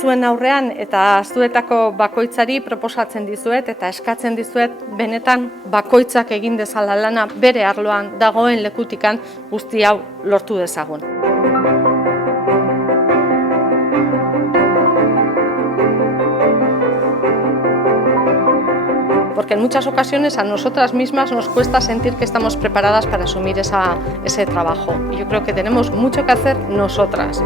zuen aurrean eta zuetako bakoitzari proposatzen dizuet eta eskatzen dizuet benetan bakoitzak egin dezala lana bere arloan dagoen lekutikan guzti hau lortu dezagun. Porque en muchas ocasiones a nosotras mismas nos cuesta sentir que estamos preparadas para asumir ese trabajo. Y yo creo que tenemos mucho que hacer nosotras.